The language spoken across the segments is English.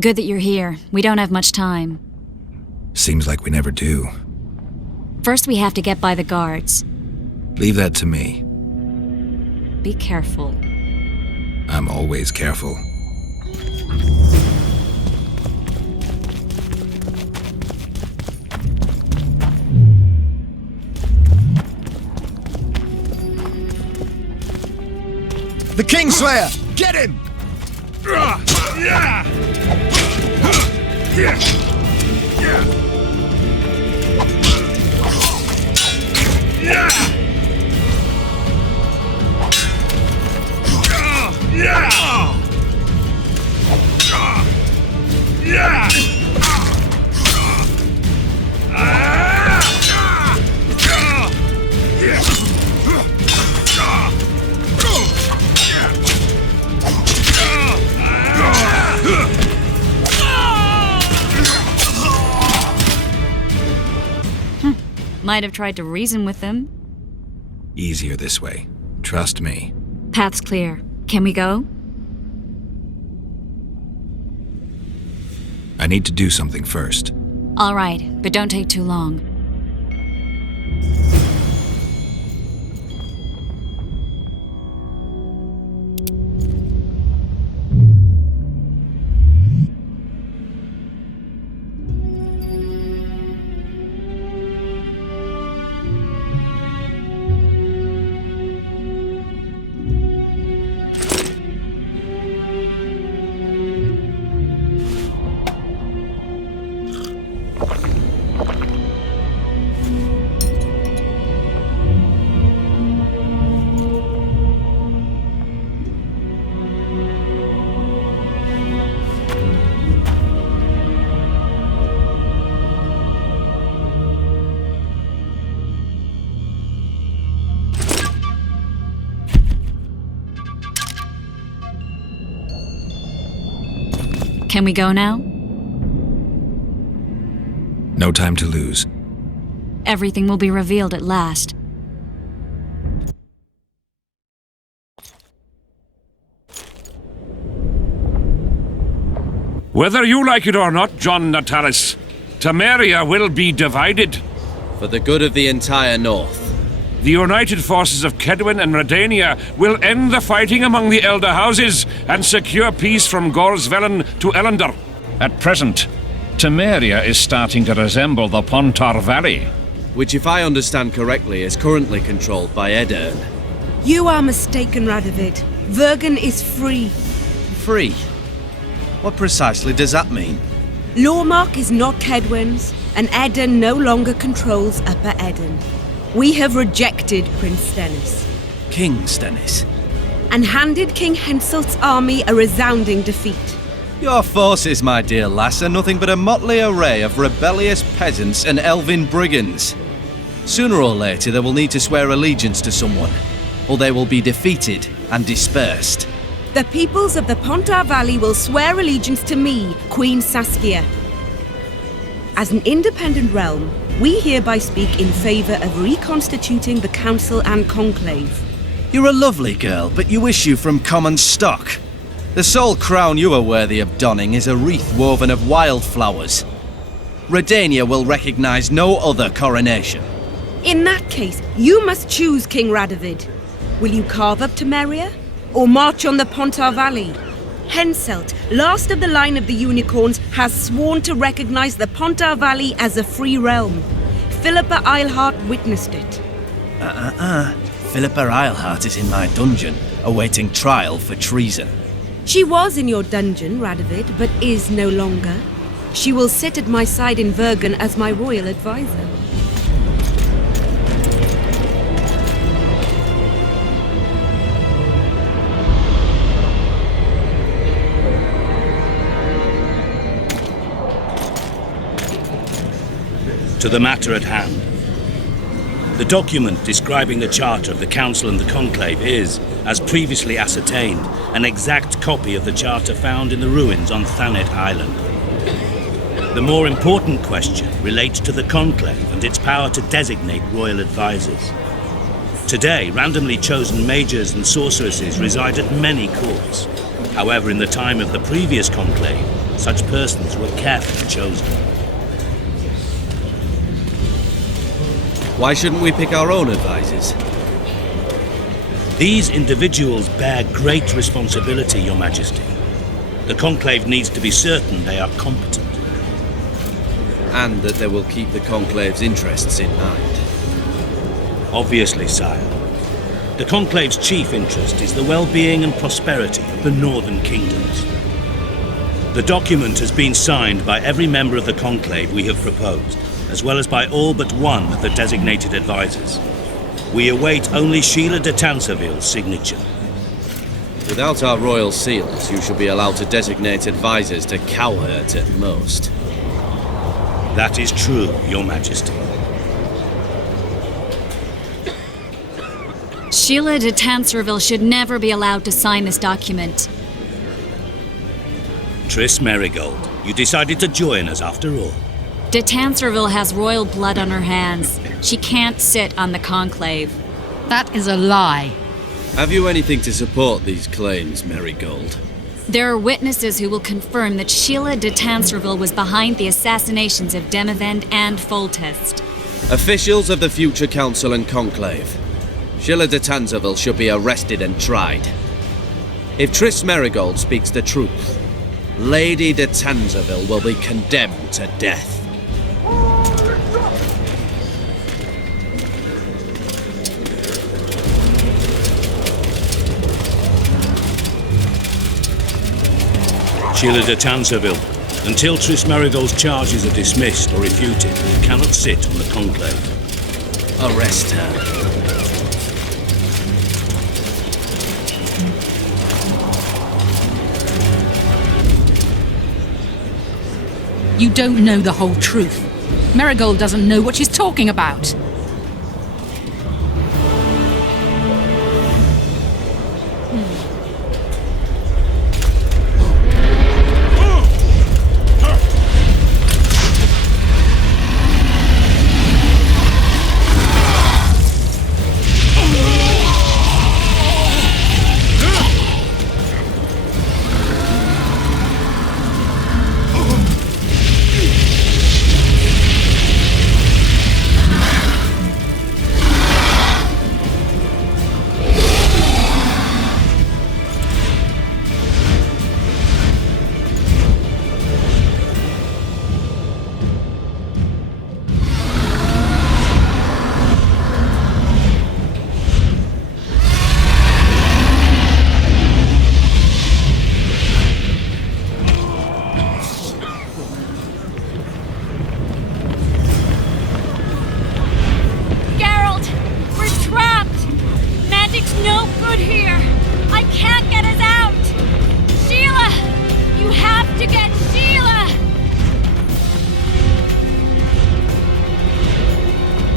Good that you're here. We don't have much time. Seems like we never do. First we have to get by the guards. Leave that to me. Be careful. I'm always careful. The Kingslayer! Get him! Might have tried to reason with them. Easier this way. Trust me. Path's clear. Can we go? I need to do something first. All right, but don't take too long. Can we go now? No time to lose. Everything will be revealed at last. Whether you like it or not, John Natalis, Temeria will be divided. For the good of the entire North. The united forces of Kedwin and Redania will end the fighting among the Elder Houses and secure peace from Gorsvelen to Ellender. At present, Temeria is starting to resemble the Pontar Valley. Which, if I understand correctly, is currently controlled by Edirn. You are mistaken, Radovid. Vergen is free. Free? What precisely does that mean? Lormark is not Kedwin's, and Edirn no longer controls Upper Edirn. We have rejected Prince Stennis. King Stennis? And handed King Henselt's army a resounding defeat. Your forces, my dear lass, are nothing but a motley array of rebellious peasants and elven brigands. Sooner or later they will need to swear allegiance to someone, or they will be defeated and dispersed. The peoples of the Pontar Valley will swear allegiance to me, Queen Saskia. As an independent realm, we hereby speak in favor of reconstituting the Council and Conclave. You're a lovely girl, but you issue from common stock. The sole crown you are worthy of donning is a wreath woven of wildflowers. Redania will recognize no other coronation. In that case, you must choose, King Radovid. Will you carve up Temeria, or march on the Pontar Valley? Henselt, last of the line of the unicorns, has sworn to recognize the Pontar Valley as a free realm. Philippa Eilhart witnessed it. Philippa Eilhart is in my dungeon, awaiting trial for treason. She was in your dungeon, Radovid, but is no longer. She will sit at my side in Vergen as my royal advisor. To the matter at hand. The document describing the charter of the Council and the Conclave is, as previously ascertained, an exact copy of the charter found in the ruins on Thanet Island. The more important question relates to the Conclave and its power to designate royal advisors. Today, randomly chosen mages and sorceresses reside at many courts. However, in the time of the previous Conclave, such persons were carefully chosen. Why shouldn't we pick our own advisors? These individuals bear great responsibility, Your Majesty. The Conclave needs to be certain they are competent. And that they will keep the Conclave's interests in mind. Obviously, sire. The Conclave's chief interest is the well-being and prosperity of the Northern Kingdoms. The document has been signed by every member of the Conclave we have proposed, as well as by all but one of the designated advisors. We await only Sheila de Tanserville's signature. Without our royal seals, you should be allowed to designate advisors to cowherd at most. That is true, Your Majesty. Sheila de Tanserville should never be allowed to sign this document. Triss Merigold, you decided to join us after all. De Tanserville has royal blood on her hands. She can't sit on the Conclave. That is a lie. Have you anything to support these claims, Merigold? There are witnesses who will confirm that Sheila de Tanserville was behind the assassinations of Demavend and Foltest. Officials of the future Council and Conclave. Sheila de Tanserville should be arrested and tried. If Triss Merigold speaks the truth, Lady de Tanserville will be condemned to death. Sheila de Tanserville, until Triss Merigold's charges are dismissed or refuted, you cannot sit on the Conclave. Arrest her. You don't know the whole truth. Merigold doesn't know what she's talking about. No good here! I can't get us out! Sheila! You have to get Sheila!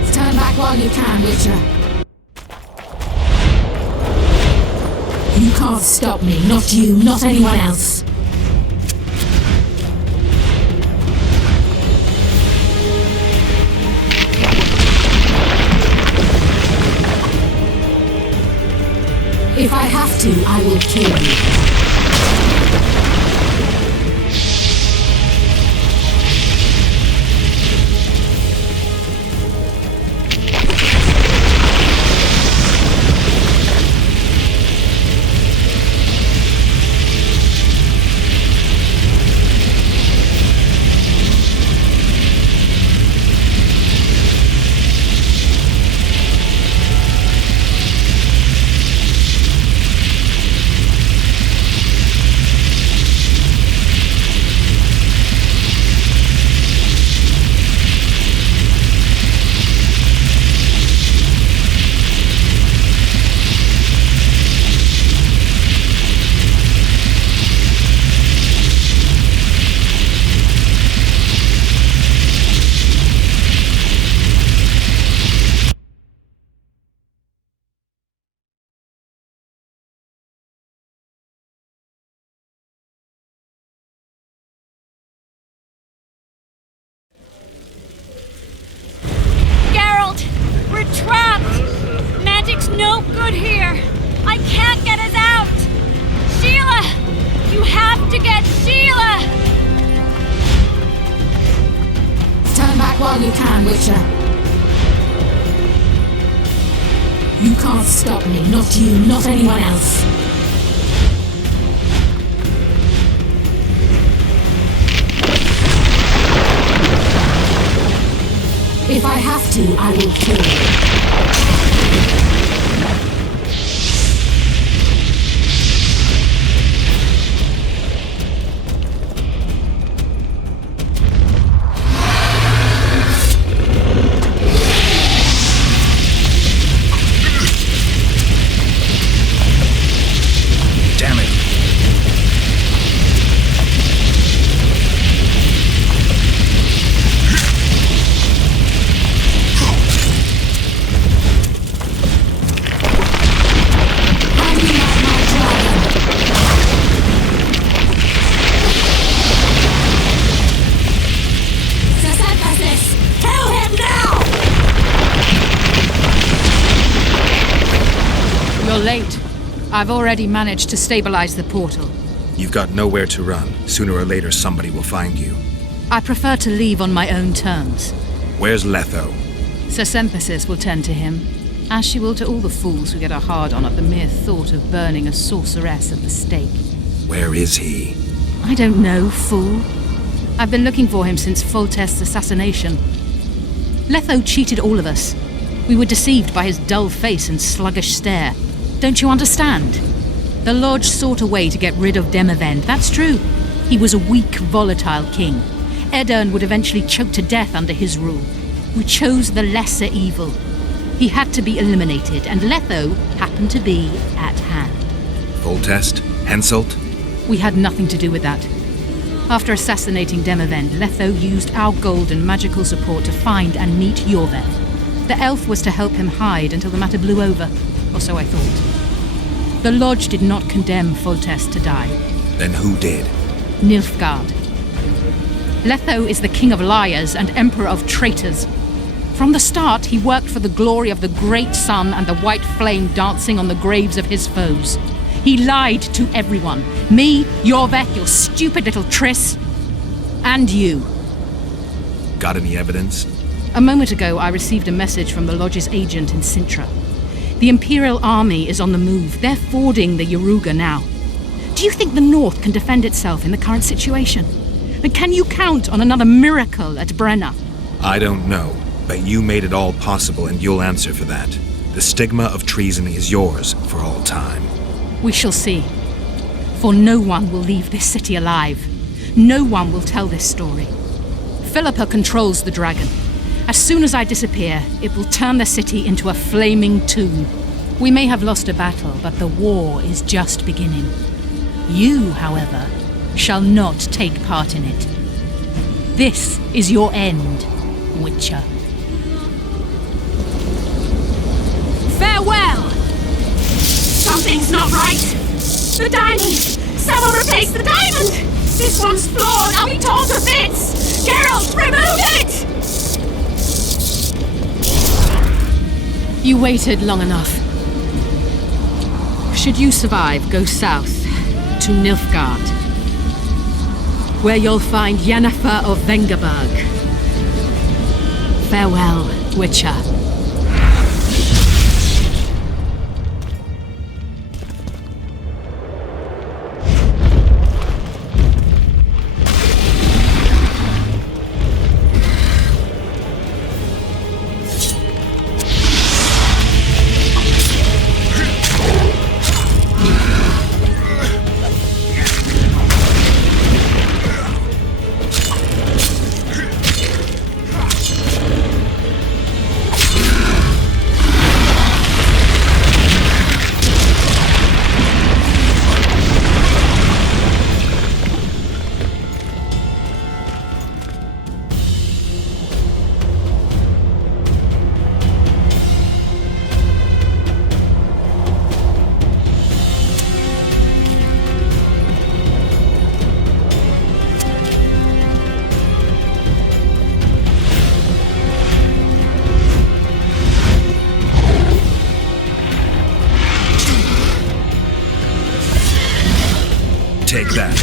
Stand back while you can, Witcher. You can't stop me, not you, not anyone else. If I have to, I will kill you. We're trapped! Magic's no good here! I can't get us out! Sheila! You have to get Sheila! while you can, Witcher. You can't stop me. Not you, not anyone else. If I have to, I will kill you. Late. I've already managed to stabilize the portal. You've got nowhere to run. Sooner or later, somebody will find you. I prefer to leave on my own terms. Where's Letho? Sesemphasis will tend to him, as she will to all the fools who get a hard-on at the mere thought of burning a sorceress at the stake. Where is he? I don't know, fool. I've been looking for him since Foltest's assassination. Letho cheated all of us. We were deceived by his dull face and sluggish stare. Don't you understand? The Lodge sought a way to get rid of Demavend, that's true. He was a weak, volatile king. Edirn would eventually choke to death under his rule. We chose the lesser evil. He had to be eliminated, and Letho happened to be at hand. Foltest? Henselt? We had nothing to do with that. After assassinating Demavend, Letho used our gold and magical support to find and meet Yorveth. The elf was to help him hide until the matter blew over, or so I thought. The Lodge did not condemn Foltest to die. Then who did? Nilfgaard. Letho is the king of liars and emperor of traitors. From the start, he worked for the glory of the great sun and the white flame dancing on the graves of his foes. He lied to everyone. Me, Yorveth, your stupid little Triss, and you. Got any evidence? A moment ago, I received a message from the Lodge's agent in Sintra. The Imperial Army is on the move. They're fording the Yaruga now. Do you think the North can defend itself in the current situation? But can you count on another miracle at Brenna? I don't know, but you made it all possible and you'll answer for that. The stigma of treason is yours for all time. We shall see. For no one will leave this city alive. No one will tell this story. Philippa controls the dragon. As soon as I disappear, it will turn the city into a flaming tomb. We may have lost a battle, but the war is just beginning. You, however, shall not take part in it. This is your end, Witcher. Farewell! Something's not right! The diamond! Someone replace the diamond! This one's flawed! I'll be torn to bits! Geralt, remove it! You waited long enough. Should you survive, go south to Nilfgaard, where you'll find Yennefer of Vengerberg. Farewell, Witcher. Take that.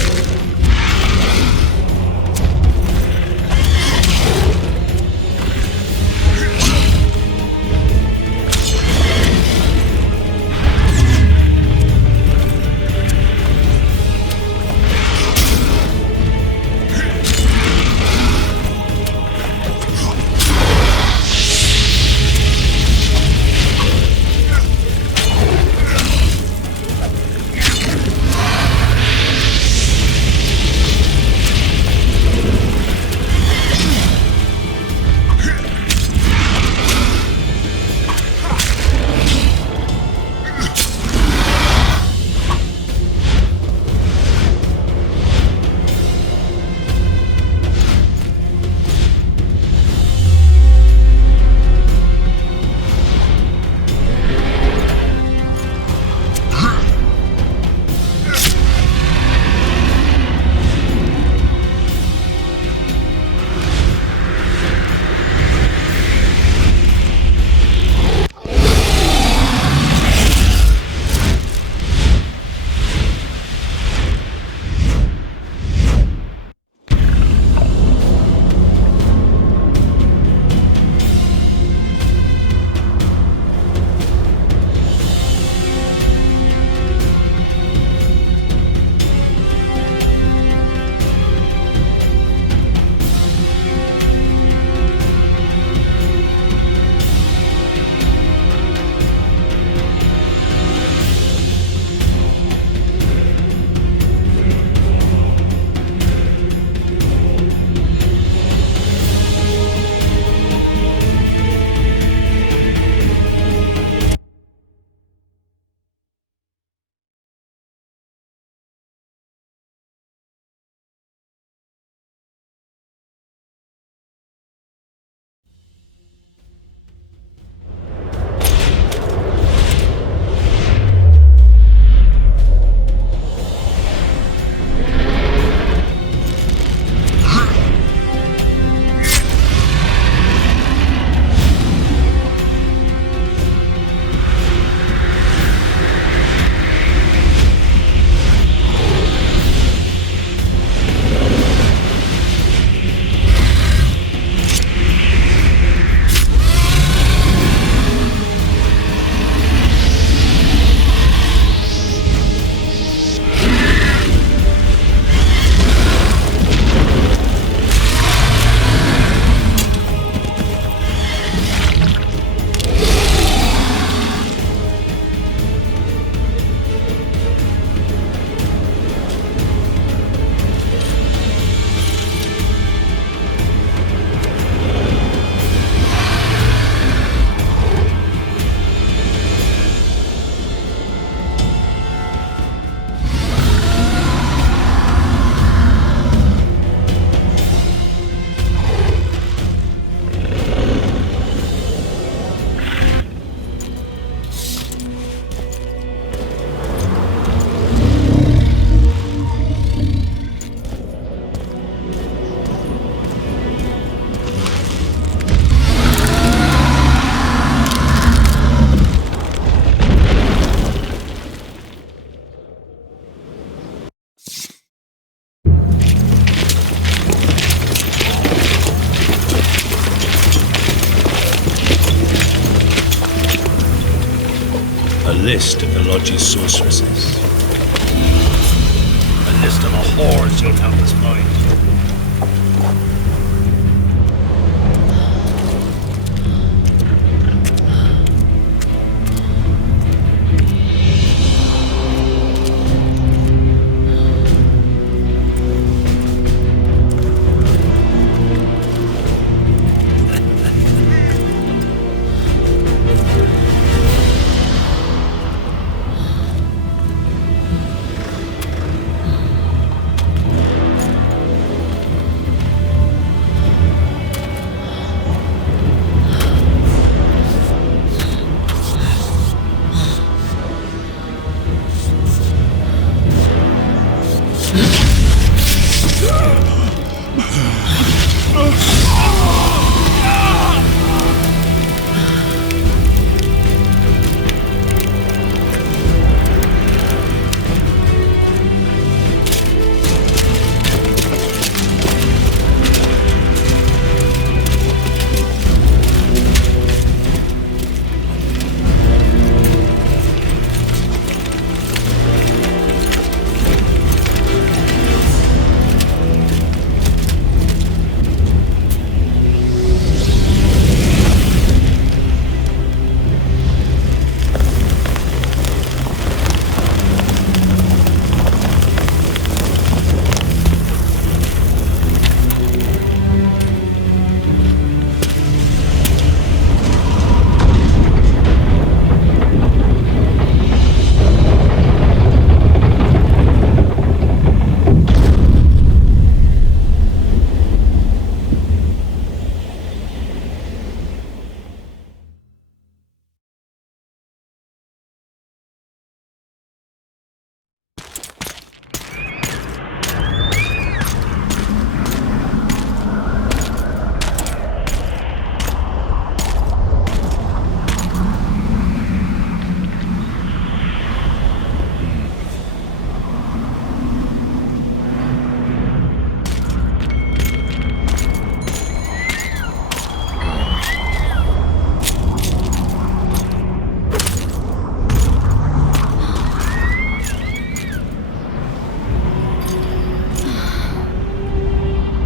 list of the Lodge's sorceresses. A list of the whores you'll help us find.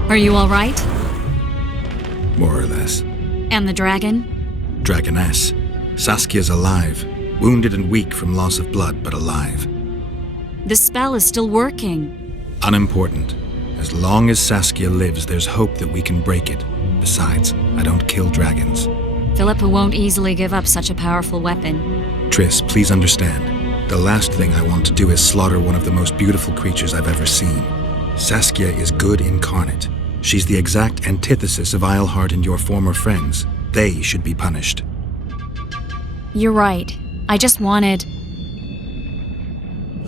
Are you all right? More or less. And the dragon? Dragoness. Saskia's alive. Wounded and weak from loss of blood, but alive. The spell is still working. Unimportant. As long as Saskia lives, there's hope that we can break it. Besides, I don't kill dragons. Philippa won't easily give up such a powerful weapon. Triss, please understand. The last thing I want to do is slaughter one of the most beautiful creatures I've ever seen. Saskia is good incarnate. She's the exact antithesis of Eilhart and your former friends. They should be punished. You're right. I just wanted...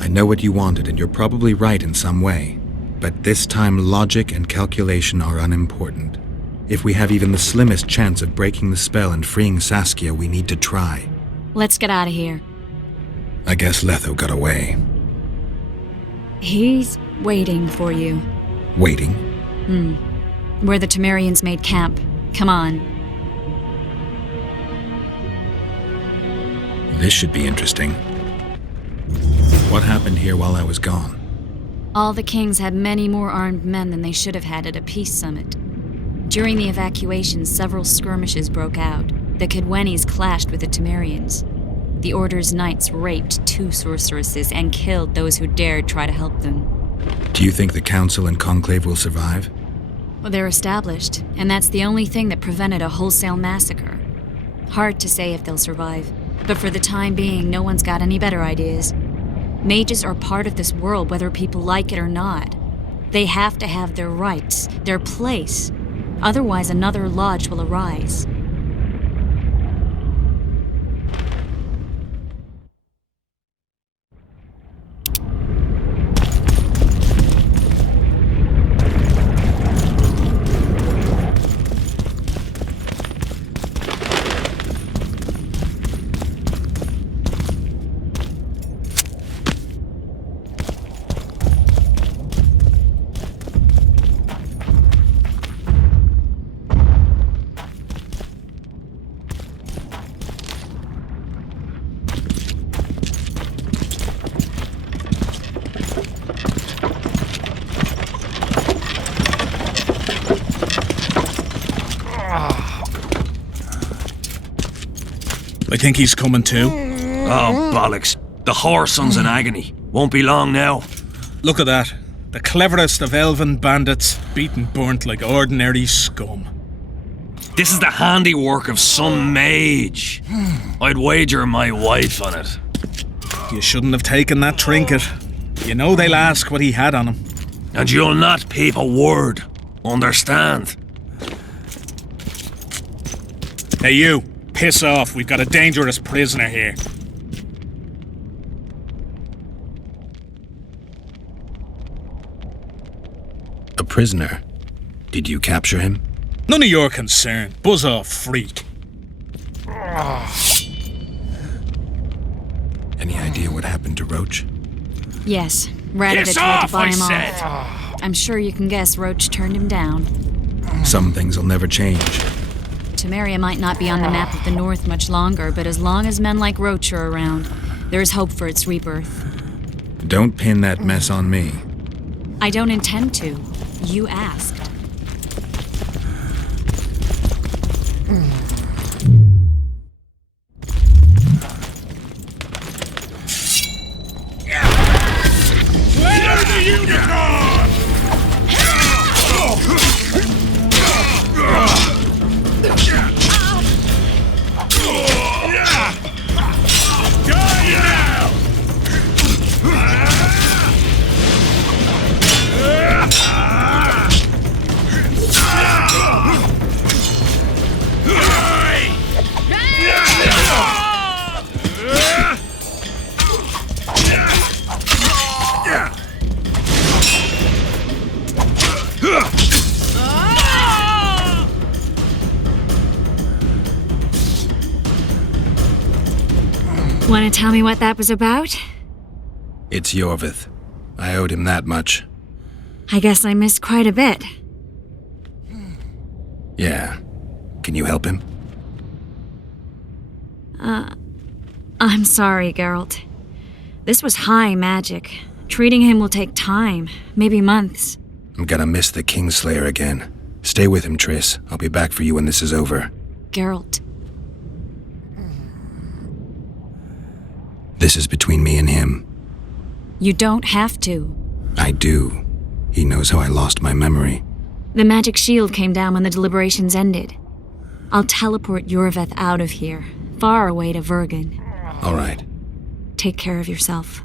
I know what you wanted, and you're probably right in some way. But this time, logic and calculation are unimportant. If we have even the slimmest chance of breaking the spell and freeing Saskia, we need to try. Let's get out of here. I guess Letho got away. He's waiting for you. Waiting? Where the Temerians made camp. Come on. This should be interesting. What happened here while I was gone? All the kings had many more armed men than they should have had at a peace summit. During the evacuation, several skirmishes broke out. The Kedwenis clashed with the Temerians. The Order's knights raped 2 sorceresses and killed those who dared try to help them. Do you think the Council and Conclave will survive? Well, they're established, and that's the only thing that prevented a wholesale massacre. Hard to say if they'll survive, but for the time being, no one's got any better ideas. Mages are part of this world, whether people like it or not. They have to have their rights, their place. Otherwise, another lodge will arise. I think he's coming too. Oh, bollocks. The whoreson's in agony. Won't be long now. Look at that. The cleverest of elven bandits, beaten burnt like ordinary scum. This is the handiwork of some mage. I'd wager my wife on it. You shouldn't have taken that trinket. You know they'll ask what he had on him. And you'll not peep a word. Understand? Hey you, piss off. We've got a dangerous prisoner here. A prisoner? Did you capture him? None of your concern. Buzz off, freak. Any idea what happened to Roach? Yes, Radovid Piss tried to off, buy I him said! off. I'm sure you can guess Roach turned him down. Some things will never change. Temeria might not be on the map of the North much longer, but as long as men like Roach are around, there is hope for its rebirth. Don't pin that mess on me. I don't intend to. You asked. Slayer the Unicorn! Die now! Want to tell me what that was about? It's Yorvith. I owed him that much. I guess I missed quite a bit. Yeah. Can you help him? I'm sorry, Geralt. This was high magic. Treating him will take time, maybe months. I'm gonna miss the Kingslayer again. Stay with him, Triss. I'll be back for you when this is over. Geralt. This is between me and him. You don't have to. I do. He knows how I lost my memory. The magic shield came down when the deliberations ended. I'll teleport Yorvith out of here, far away to Vergen. All right. Take care of yourself.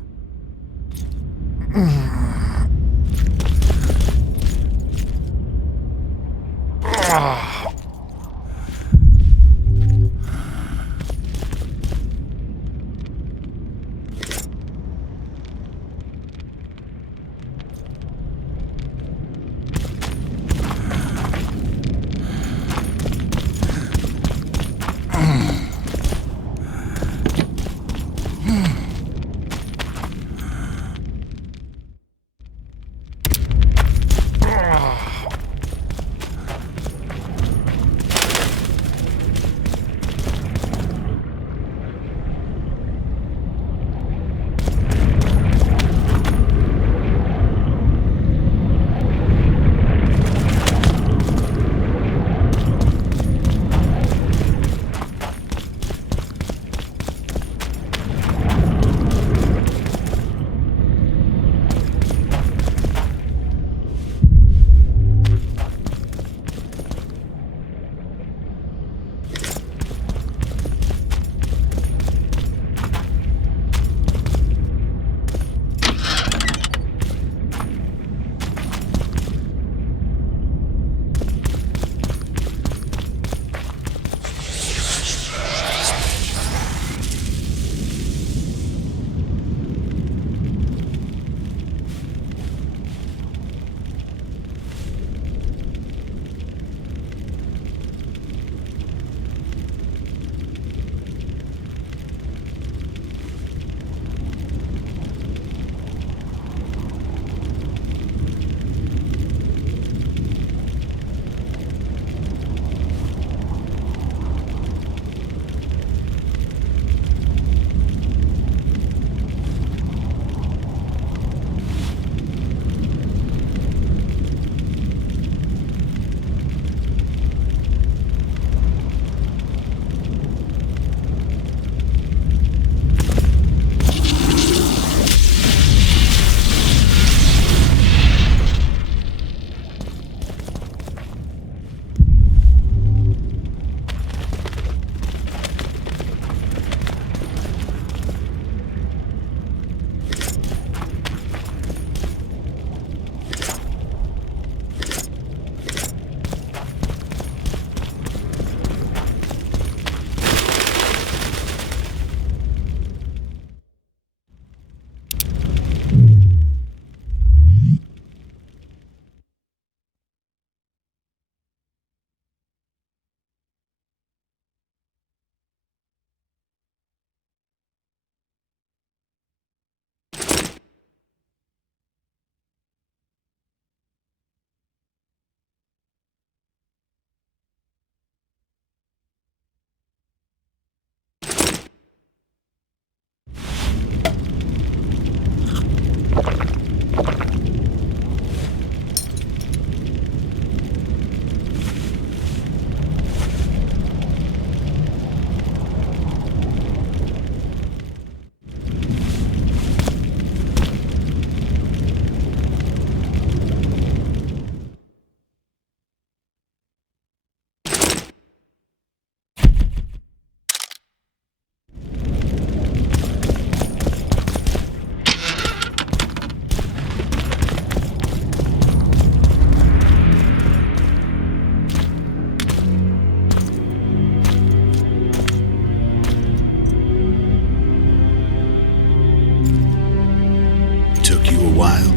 while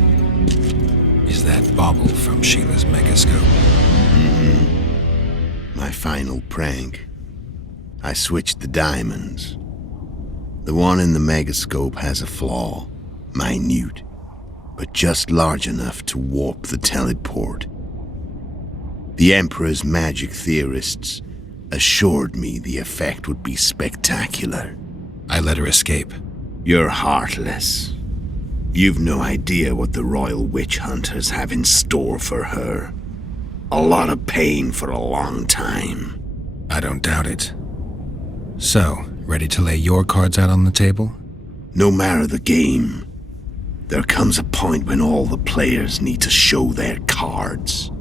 is that bauble from Sheila's megascope. My final prank. I switched the diamonds. The one in the megascope has a flaw. Minute, but just large enough to warp the teleport. The Emperor's magic theorists assured me the effect would be spectacular. I let her escape. You're heartless. You've no idea what the royal witch hunters have in store for her. A lot of pain for a long time. I don't doubt it. So, ready to lay your cards out on the table? No matter the game, there comes a point when all the players need to show their cards.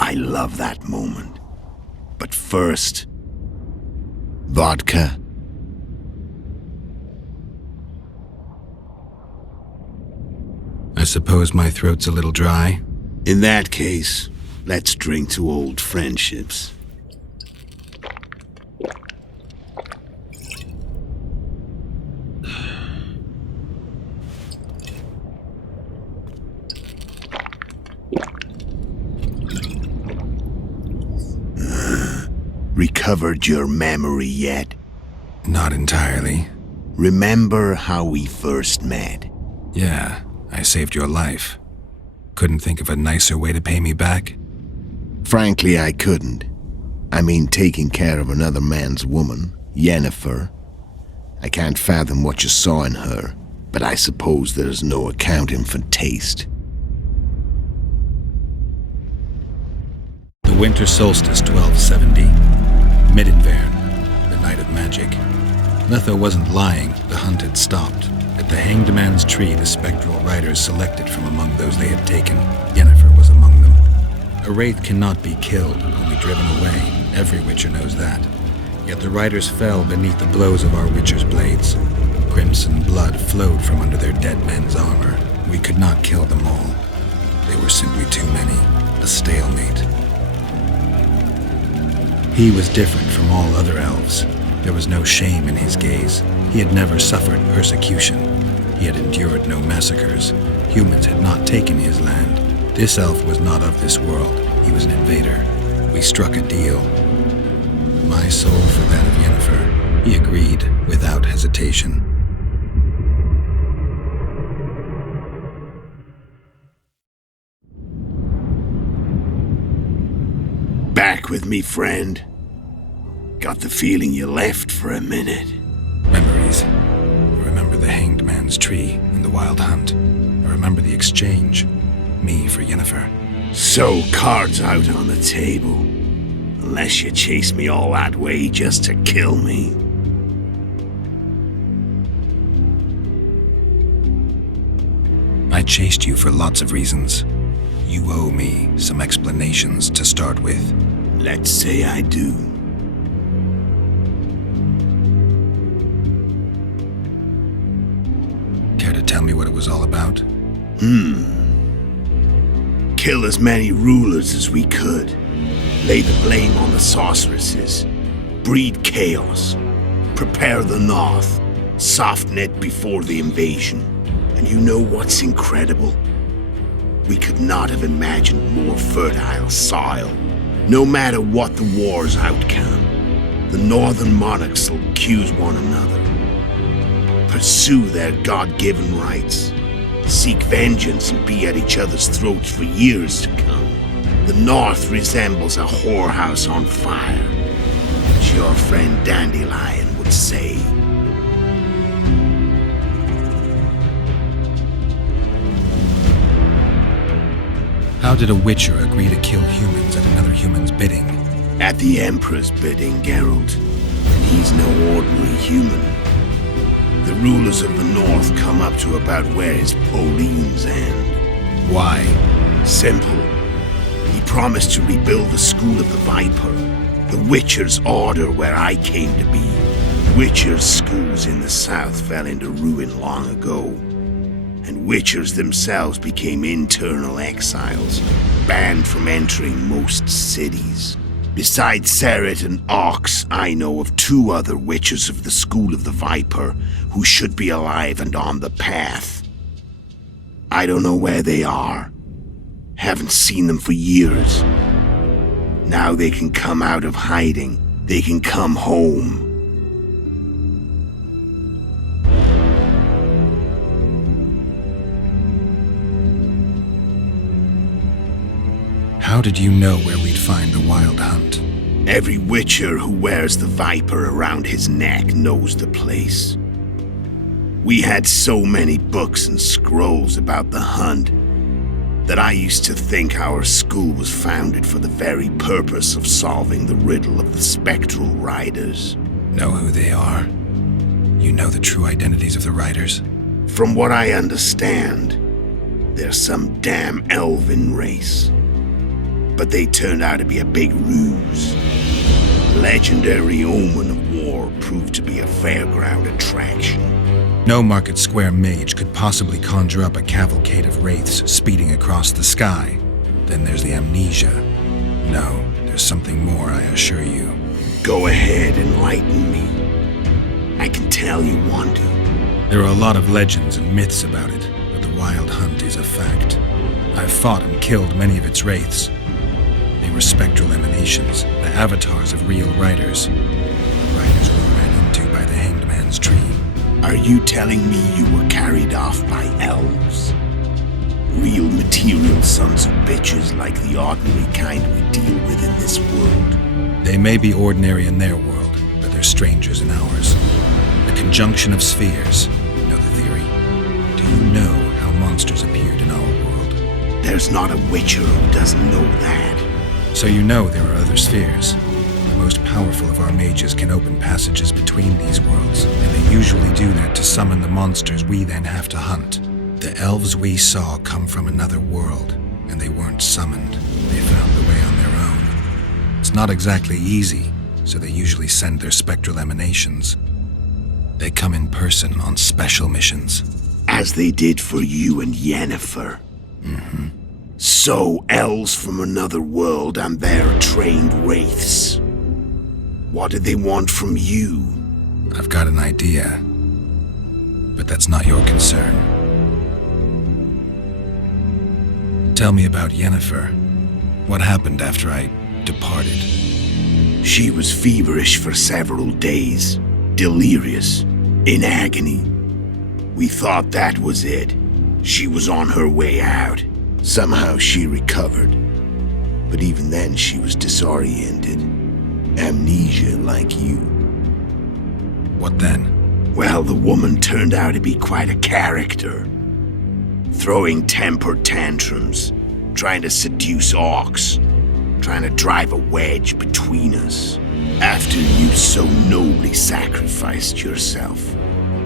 I love that moment. But first, vodka. I suppose my throat's a little dry. In that case, let's drink to old friendships. Recovered your memory yet? Not entirely. Remember how we first met? Yeah, I saved your life. Couldn't think of a nicer way to pay me back? Frankly, I couldn't. I mean, taking care of another man's woman, Yennefer. I can't fathom what you saw in her, but I suppose there's no accounting for taste. The winter solstice 1270. Midinvern, the night of magic. Letho wasn't lying, the hunt had stopped. At the Hanged Man's Tree, the spectral riders selected from among those they had taken. Yennefer was among them. A wraith cannot be killed, only driven away. Every Witcher knows that. Yet the riders fell beneath the blows of our Witcher's blades. Crimson blood flowed from under their dead men's armor. We could not kill them all. They were simply too many. A stalemate. He was different from all other elves. There was no shame in his gaze. He had never suffered persecution. He had endured no massacres. Humans had not taken his land. This elf was not of this world. He was an invader. We struck a deal. My soul for that of Yennefer. He agreed without hesitation. Back with me, friend. Got the feeling you left for a minute. Memories. I remember the Hanged Man's Tree and the Wild Hunt. I remember the exchange. Me for Yennefer. So, cards out on the table. Unless you chase me all that way just to kill me. I chased you for lots of reasons. You owe me some explanations to start with. Let's say I do. Care to tell me what it was all about? Kill as many rulers as we could. Lay the blame on the sorceresses. Breed chaos. Prepare the North. Soften it before the invasion. And you know what's incredible? We could not have imagined more fertile soil. No matter what the war's outcome, the northern monarchs will accuse one another. Pursue their God-given rights. Seek vengeance and be at each other's throats for years to come. The North resembles a whorehouse on fire, as your friend Dandelion would say. How did a Witcher agree to kill humans at another human's bidding? At the Emperor's bidding, Geralt. And he's no ordinary human. The rulers of the North come up to about where his Pauline's end. Why? Simple. He promised to rebuild the School of the Viper, the Witcher's order where I came to be. Witcher's schools in the south fell into ruin long ago, and Witchers themselves became internal exiles, banned from entering most cities. Besides Seret and Ox, I know of 2 other Witchers of the School of the Viper who should be alive and on the path. I don't know where they are. Haven't seen them for years. Now they can come out of hiding. They can come home. How did you know where we'd find the Wild Hunt? Every Witcher who wears the viper around his neck knows the place. We had so many books and scrolls about the hunt that I used to think our school was founded for the very purpose of solving the riddle of the spectral riders. Know who they are? You know the true identities of the riders? From what I understand, they're some damn elven race. But they turned out to be a big ruse. The legendary omen of war proved to be a fairground attraction. No Market Square mage could possibly conjure up a cavalcade of wraiths speeding across the sky. Then there's the amnesia. No, there's something more, I assure you. Go ahead, enlighten me. I can tell you want to. There are a lot of legends and myths about it, but the Wild Hunt is a fact. I've fought and killed many of its wraiths. They were spectral emanations, the avatars of real riders. The riders we ran into by the Hanged Man's Tree. Are you telling me you were carried off by elves? Real material sons of bitches like the ordinary kind we deal with in this world? They may be ordinary in their world, but they're strangers in ours. The conjunction of spheres. You know the theory. Do you know how monsters appeared in our world? There's not a Witcher who doesn't know that. So you know there are other spheres. The most powerful of our mages can open passages between these worlds, and they usually do that to summon the monsters we then have to hunt. The elves we saw come from another world, and they weren't summoned. They found the way on their own. It's not exactly easy, so they usually send their spectral emanations. They come in person on special missions. As they did for you and Yennefer. Mm-hmm. So, elves from another world and their trained wraiths. What did they want from you? I've got an idea, but that's not your concern. Tell me about Yennefer. What happened after I departed? She was feverish for several days, delirious, in agony. We thought that was it. She was on her way out. Somehow she recovered. But even then she was disoriented. Amnesia like you. What then? Well, the woman turned out to be quite a character. Throwing temper tantrums, trying to seduce orcs, trying to drive a wedge between us. After you so nobly sacrificed yourself,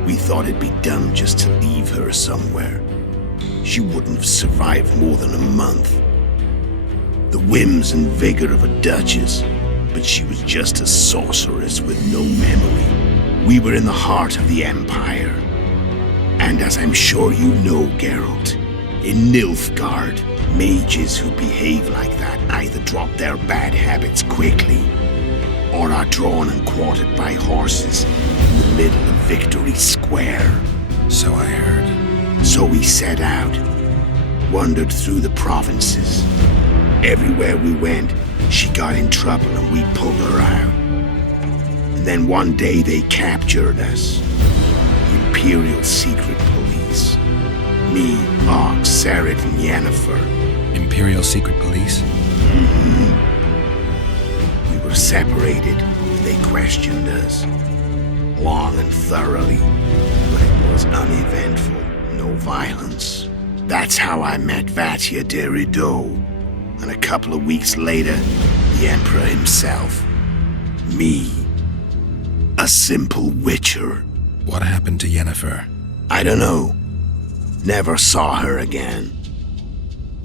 we thought it'd be dumb just to leave her somewhere. She wouldn't have survived more than a month. The whims and vigor of a duchess, but she was just a sorceress with no memory. We were in the heart of the Empire. And as I'm sure you know, Geralt, in Nilfgaard, mages who behave like that either drop their bad habits quickly, or are drawn and quartered by horses in the middle of Victory Square. So I heard. So we set out, wandered through the provinces. Everywhere we went, she got in trouble and we pulled her out. And then one day they captured us. The Imperial Secret Police. Me, Ogg, Sareth, and Yennefer. Imperial Secret Police? Mm-hmm. We were separated and they questioned us. Long and thoroughly, but it was uneventful. No violence. That's how I met Vatia de Rideau. And a couple of weeks later, the Emperor himself. Me. A simple Witcher. What happened to Yennefer? I don't know. Never saw her again.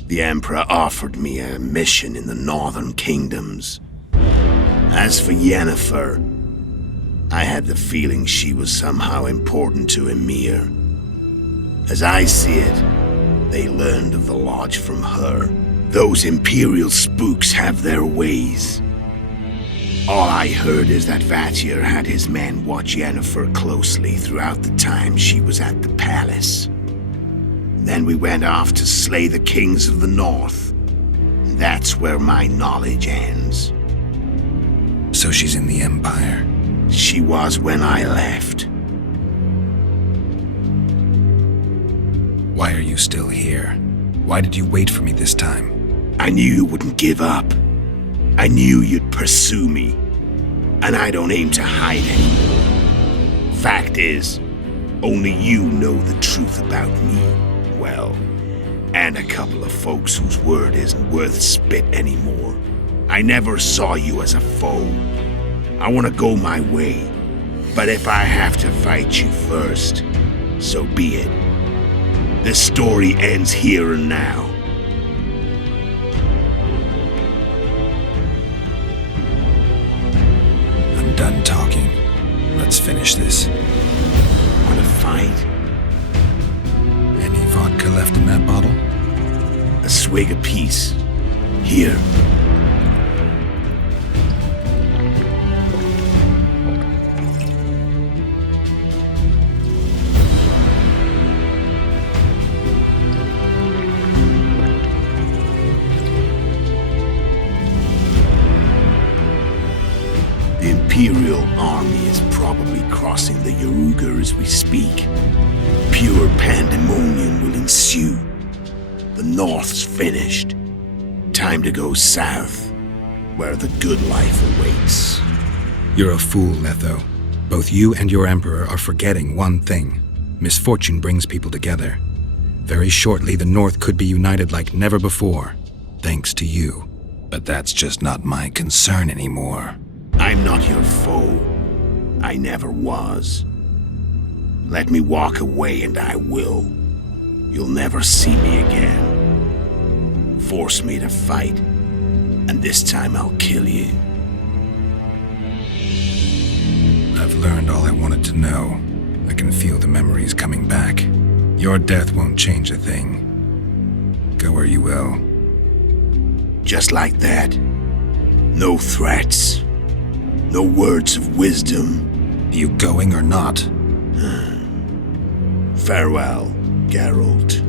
The Emperor offered me a mission in the northern kingdoms. As for Yennefer, I had the feeling she was somehow important to Emir. As I see it, they learned of the lodge from her. Those Imperial spooks have their ways. All I heard is that Vatir had his men watch Yennefer closely throughout the time she was at the palace. Then we went off to slay the kings of the north. That's where my knowledge ends. So she's in the Empire. She was when I left. Why are you still here? Why did you wait for me this time? I knew you wouldn't give up. I knew you'd pursue me. And I don't aim to hide anymore. Fact is, only you know the truth about me. Well, and a couple of folks whose word isn't worth spit anymore. I never saw you as a foe. I want to go my way. But if I have to fight you first, so be it. This story ends here and now. I'm done talking. Let's finish this. Want to fight? Any vodka left in that bottle? A swig apiece. Here. The Imperial army is probably crossing the Yaruga as we speak. Pure pandemonium will ensue. The North's finished. Time to go south, where the good life awaits. You're a fool, Letho. Both you and your Emperor are forgetting one thing. Misfortune brings people together. Very shortly, the North could be united like never before, thanks to you. But that's just not my concern anymore. I'm not your foe. I never was. Let me walk away and I will. You'll never see me again. Force me to fight, and this time I'll kill you. I've learned all I wanted to know. I can feel the memories coming back. Your death won't change a thing. Go where you will. Just like that. No threats. No words of wisdom. You going or not? Farewell, Geralt.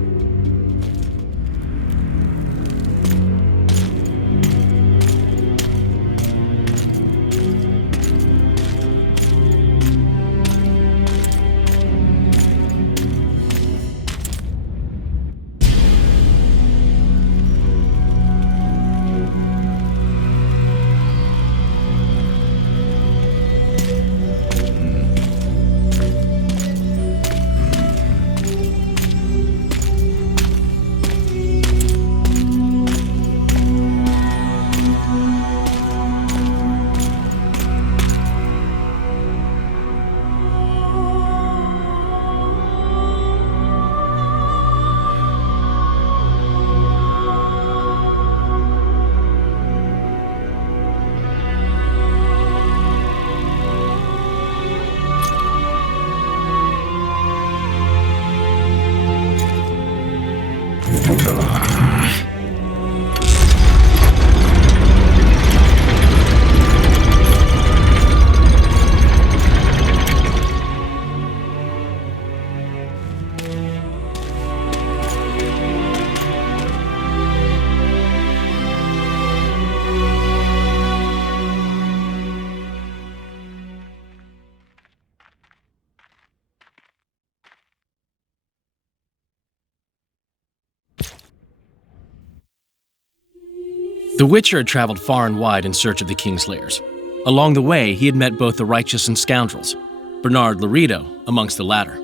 The Witcher had traveled far and wide in search of the Kingslayers. Along the way, he had met both the righteous and scoundrels, Bernard Laredo amongst the latter.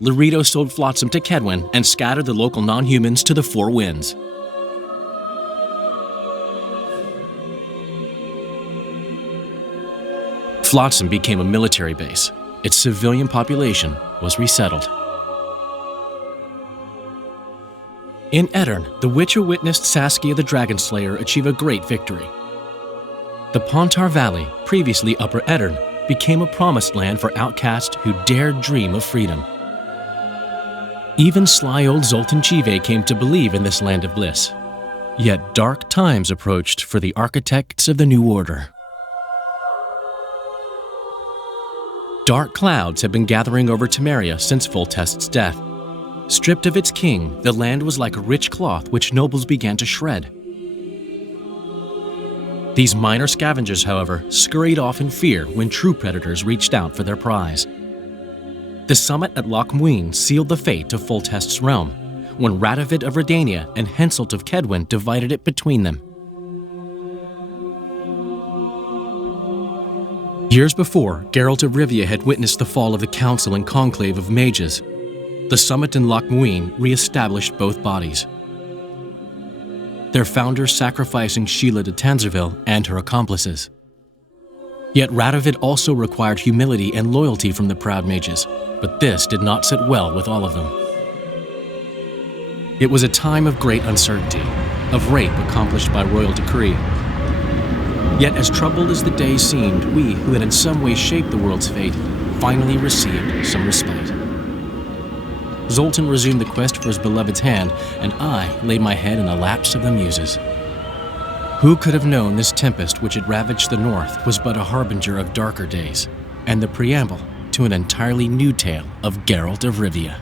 Laredo sold Flotsam to Kedwin and scattered the local non-humans to the four winds. Flotsam became a military base. Its civilian population was resettled. In Edirn, the Witcher witnessed Saskia the Dragonslayer achieve a great victory. The Pontar Valley, previously Upper Edirn, became a promised land for outcasts who dared dream of freedom. Even sly old Zoltan Chive came to believe in this land of bliss. Yet dark times approached for the architects of the New Order. Dark clouds had been gathering over Temeria since Foltest's death. Stripped of its king, the land was like a rich cloth which nobles began to shred. These minor scavengers, however, scurried off in fear when true predators reached out for their prize. The summit at Loch Muin sealed the fate of Foltest's realm, when Radovid of Redania and Henselt of Kedwin divided it between them. Years before, Geralt of Rivia had witnessed the fall of the Council and Conclave of Mages. The summit in Loch Muin re-established both bodies, their founders sacrificing Sheila de Tanzerville and her accomplices. Yet Radovid also required humility and loyalty from the proud mages, but this did not sit well with all of them. It was a time of great uncertainty, of rape accomplished by royal decree. Yet as troubled as the days seemed, we, who had in some way shaped the world's fate, finally received some respite. Zoltan resumed the quest for his beloved's hand, and I laid my head in the laps of the muses. Who could have known this tempest which had ravaged the north was but a harbinger of darker days, and the preamble to an entirely new tale of Geralt of Rivia.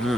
Hmm.